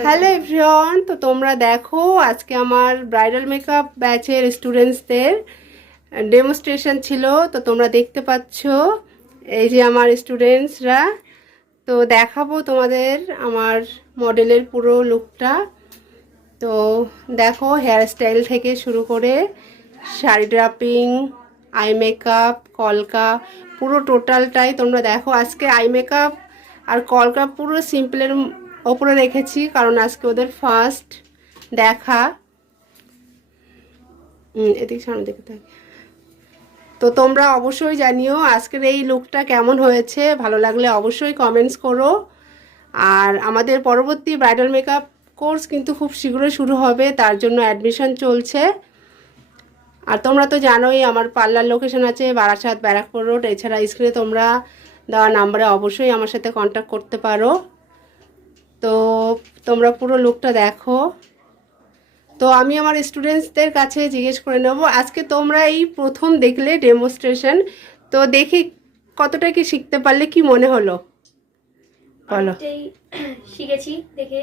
Hello everyone, তো তোমরা দেখো আজকে আমার ব্রাইডাল মেকআপ ব্যাচের স্টুডেন্টসদের ডেমনস্ট্রেশন ছিল। তো তোমরা দেখতে পাচ্ছ এই যে আমার স্টুডেন্টসরা। তো দেখাবো তোমাদের আমার মডেলের পুরো লুকটা। তো দেখো হেয়ার স্টাইল থেকে শুরু করে শাড়ি ড্রাপিং, আই মেকআপ, কলকা, পুরো টোটালটাই তোমরা দেখো। আজকে আই মেকআপ আর কলকা পুরো সিম্পলের ওপরে রেখেছি, কারণ আজকে ওদের ফার্স্ট দেখা। এদিকে সামনে দিকে থাকে। তো তোমরা অবশ্যই জানিও আজকের এই লুকটা কেমন হয়েছে, ভালো লাগলে অবশ্যই কমেন্টস করো। আর আমাদের পরবর্তী ব্রাইডাল মেকআপ কোর্স কিন্তু খুব শীঘ্রই শুরু হবে, তার জন্য অ্যাডমিশন চলছে। আর তোমরা তো জানোই আমার পার্লার লোকেশন আছে বারাসাত, ব্যারাকপুর রোড। এছাড়া স্ক্রিনে তোমরা দেওয়া নাম্বারে অবশ্যই আমার সাথে কন্ট্যাক্ট করতে পারো। তো তোমরা পুরো লুকটা দেখো। তো আমি আমার স্টুডেন্টসদের কাছে জিজ্ঞেস করে নেব, আজকে তোমরা এই প্রথম দেখলে ডেমনস্ট্রেশন, তো দেখি কতটা কি শিখতে পারলে, কি মনে হলো বলো। শিখেছি দেখে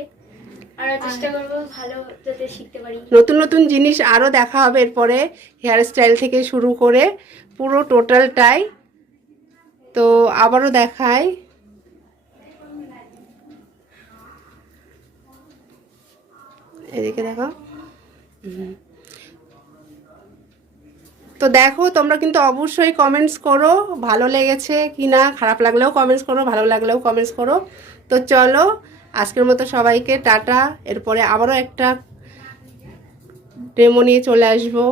আর চেষ্টা করব ভালো যাতে শিখতে পারি। নতুন নতুন জিনিস আরও দেখা হবে এরপরে, হেয়ার স্টাইল থেকে শুরু করে পুরো টোটালটাই। তো আবারও দেখাই, এদিকে দেখো। তো দেখো তোমরা কিন্তু অবশ্যই কমেন্টস করো ভালো লেগেছে কি না, খারাপ লাগলেও কমেন্টস করো, ভালো লাগলেও কমেন্টস করো। তো চলো আজকের মতো সবাইকে টাটা, এরপরে আবারও একটা ডেমো নিয়ে চলে আসবো।